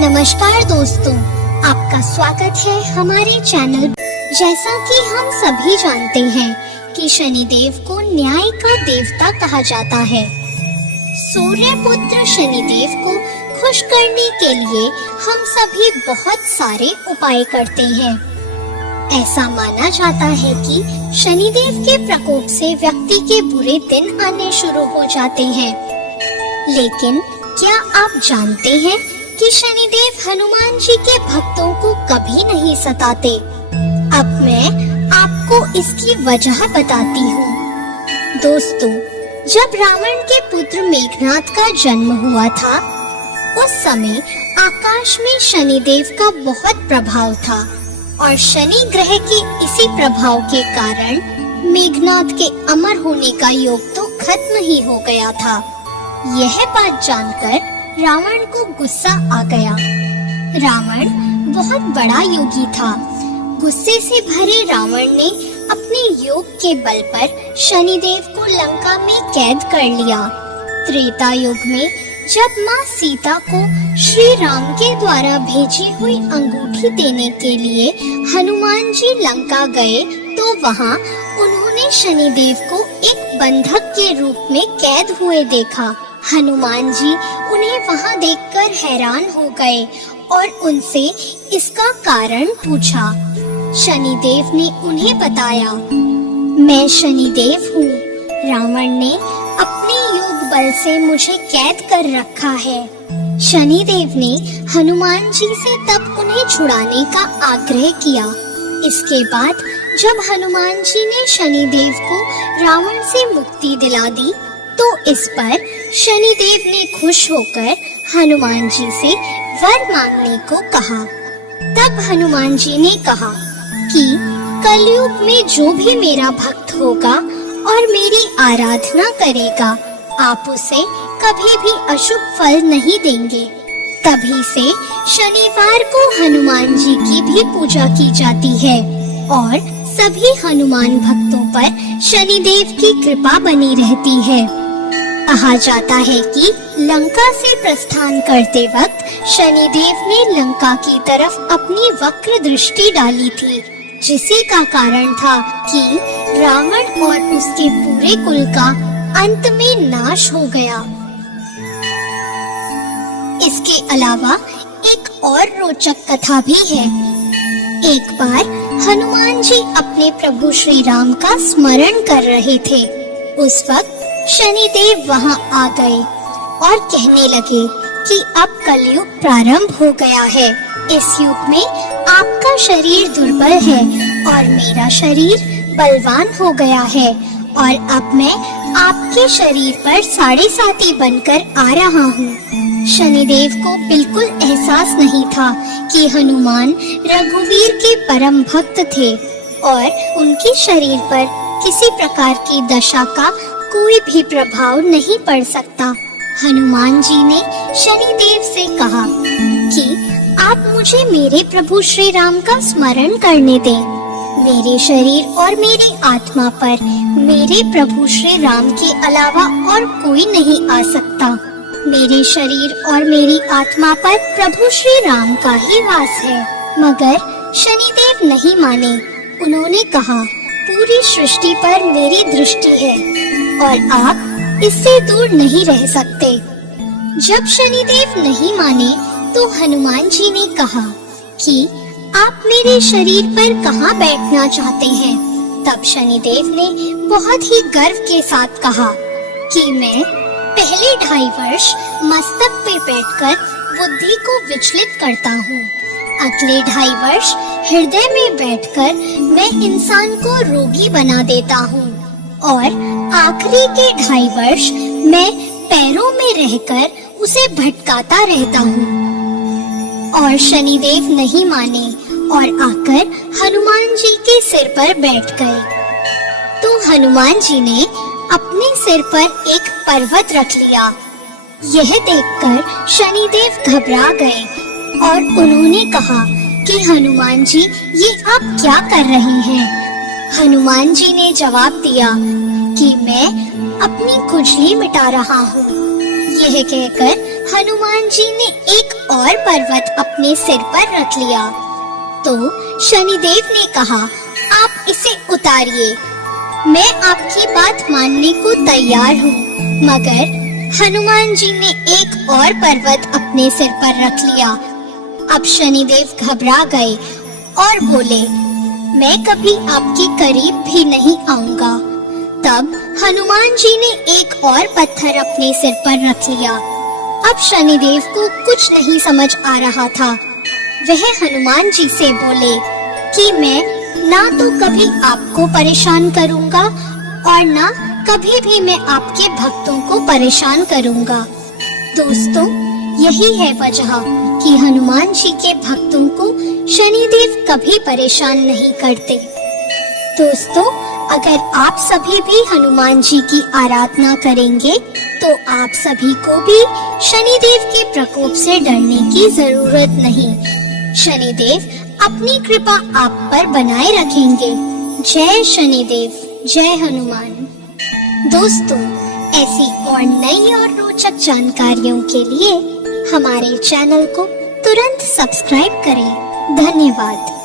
नमस्कार दोस्तों, आपका स्वागत है हमारे चैनल। जैसा कि हम सभी जानते हैं कि शनिदेव को न्याय का देवता कहा जाता है। सूर्य पुत्र शनिदेव को खुश करने के लिए हम सभी बहुत सारे उपाय करते हैं। ऐसा माना जाता है कि शनिदेव के प्रकोप से व्यक्ति के बुरे दिन आने शुरू हो जाते हैं। लेकिन क्या आप जानते हैं कि शनिदेव हनुमान जी के भक्तों को कभी नहीं सताते। अब मैं आपको इसकी वजह बताती हूँ। दोस्तों, जब रावण के पुत्र मेघनाद का जन्म हुआ था, उस समय आकाश में शनिदेव का बहुत प्रभाव था और शनि ग्रह के इसी प्रभाव के कारण मेघनाद के अमर होने का योग तो खत्म ही हो गया था। यह बात जानकर रावण को गुस्सा आ गया। रावण बहुत बड़ा योगी था। गुस्से से भरे रावण ने अपने योग के बल पर शनिदेव को लंका में कैद कर लिया। त्रेता युग में जब माँ सीता को श्री राम के द्वारा भेजी हुई अंगूठी देने के लिए हनुमान जी लंका गए, तो वहाँ उन्होंने शनिदेव को एक बंधक के रूप में कैद हुए देखा। हनुमान जी उन्हें वहां देखकर हैरान हो गए और उनसे इसका कारण पूछा। शनिदेव ने उन्हें बताया, मैं शनिदेव हूँ। रावण ने अपने योग बल से मुझे कैद कर रखा है। शनिदेव ने हनुमान जी से तब उन्हें छुड़ाने का आग्रह किया। इसके बाद जब हनुमान जी ने शनिदेव को रावण से मुक्ति दिला दी, तो इस पर शनिदेव ने खुश होकर हनुमान जी से वर मांगने को कहा। तब हनुमान जी ने कहा कि कलयुग में जो भी मेरा भक्त होगा और मेरी आराधना करेगा, आप उसे कभी भी अशुभ फल नहीं देंगे। तभी से शनिवार को हनुमान जी की भी पूजा की जाती है और सभी हनुमान भक्तों पर शनिदेव की कृपा बनी रहती है। कहा जाता है कि लंका से प्रस्थान करते वक्त शनिदेव ने लंका की तरफ अपनी वक्र दृष्टि डाली थी, जिसी का कारण था कि रावण और उसके पूरे कुल का अंत में नाश हो गया। इसके अलावा एक और रोचक कथा भी है। एक बार हनुमान जी अपने प्रभु श्री राम का स्मरण कर रहे थे। उस वक्त शनिदेव वहां आ गए और कहने लगे कि अब कलयुग प्रारंभ हो गया है। इस युग में आपका शरीर दुर्बल है और मेरा शरीर बलवान हो गया है और अब मैं आपके शरीर पर साढ़े साती बनकर आ रहा हूँ। शनिदेव को बिल्कुल एहसास नहीं था कि हनुमान रघुवीर के परम भक्त थे और उनके शरीर पर किसी प्रकार की दशा का कोई भी प्रभाव नहीं पड़ सकता। हनुमान जी ने शनिदेव से कहा कि आप मुझे मेरे प्रभु श्री राम का स्मरण करने दें। मेरे शरीर और मेरी आत्मा पर मेरे प्रभु श्री राम के अलावा और कोई नहीं आ सकता। मेरे शरीर और मेरी आत्मा पर प्रभु श्री राम का ही वास है। मगर शनिदेव नहीं माने। उन्होंने कहा, पूरी सृष्टि पर मेरी दृष्टि है और आप इससे दूर नहीं रह सकते। जब शनिदेव नहीं माने, तो हनुमान जी ने कहा कि आप मेरे शरीर पर कहाँ बैठना चाहते हैं। तब शनिदेव ने बहुत ही गर्व के साथ कहा कि मैं पहले 2.5 वर्ष मस्तक पे बैठकर बुद्धि को विचलित करता हूँ। अगले 2.5 वर्ष हृदय में बैठकर मैं इंसान को रोगी बना देता हूँ और आखिरी के 2.5 वर्ष मैं पैरों में रहकर उसे भटकाता रहता हूँ। और शनिदेव नहीं माने और आकर हनुमान जी के सिर पर बैठ गए। तो हनुमान जी ने अपने सिर पर एक पर्वत रख लिया। यह देखकर शनिदेव घबरा गए और उन्होंने कहा कि हनुमान जी, ये आप क्या कर रहे हैं। हनुमान जी ने जवाब दिया कि मैं अपनी खुजली मिटा रहा हूँ। यह कहकर हनुमान जी ने एक और पर्वत अपने सिर पर रख लिया। तो शनिदेव ने कहा, आप इसे उतारिए, मैं आपकी बात मानने को तैयार हूँ। मगर हनुमान जी ने एक और पर्वत अपने सिर पर रख लिया। अब शनिदेव घबरा गए और बोले, मैं कभी आपके करीब भी नहीं आऊंगा। तब हनुमान जी ने एक और पत्थर अपने सिर पर रख लिया। अब शनिदेव को कुछ नहीं समझ आ रहा था। वह हनुमान जी से बोले कि मैं ना तो कभी आपको परेशान करूंगा और ना कभी भी मैं आपके भक्तों को परेशान करूंगा। दोस्तों, यही है वजह कि हनुमान जी के भक्तों को शनिदेव कभी परेशान नहीं करते। दोस्तों, अगर आप सभी भी हनुमान जी की आराधना करेंगे तो आप सभी को भी शनिदेव के प्रकोप से डरने की जरूरत नहीं। शनिदेव अपनी कृपा आप पर बनाए रखेंगे। जय शनिदेव, जय हनुमान। दोस्तों, ऐसी और नई और रोचक जानकारियों के लिए हमारे चैनल को तुरंत सब्सक्राइब करें। धन्यवाद।